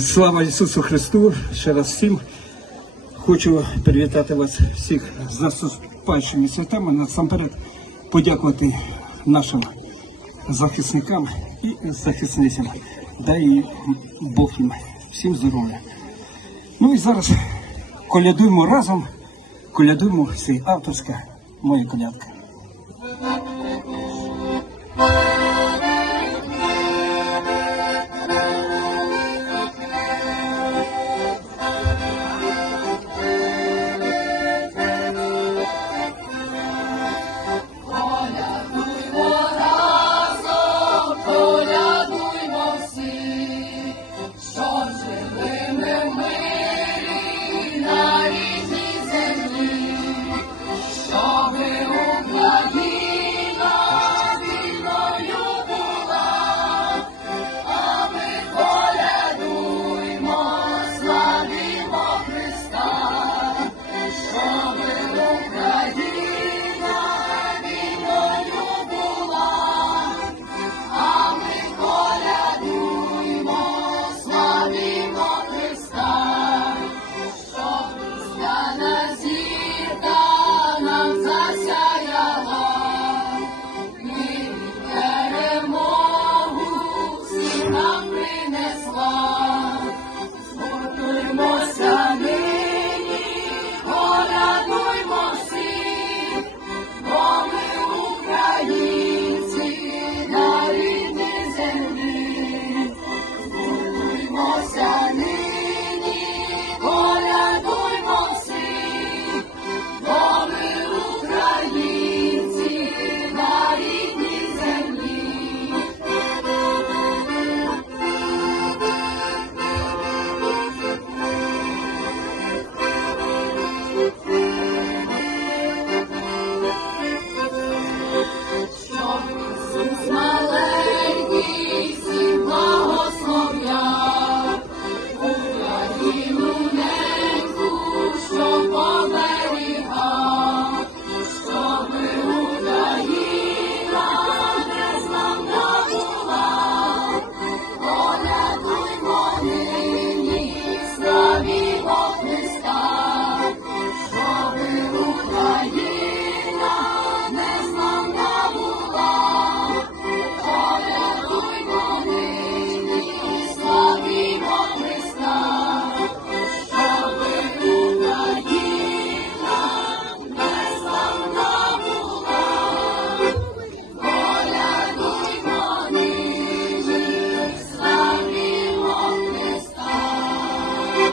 Слава Ісусу Христу! Ще раз всім хочу привітати вас всіх з наступаючими святами. Насамперед подякувати нашим захисникам і захисницям. Дай Бог їм всім здоров'я. Ну і зараз колядуємо разом, колядуємо, це авторська моя колядка. Нам принесла.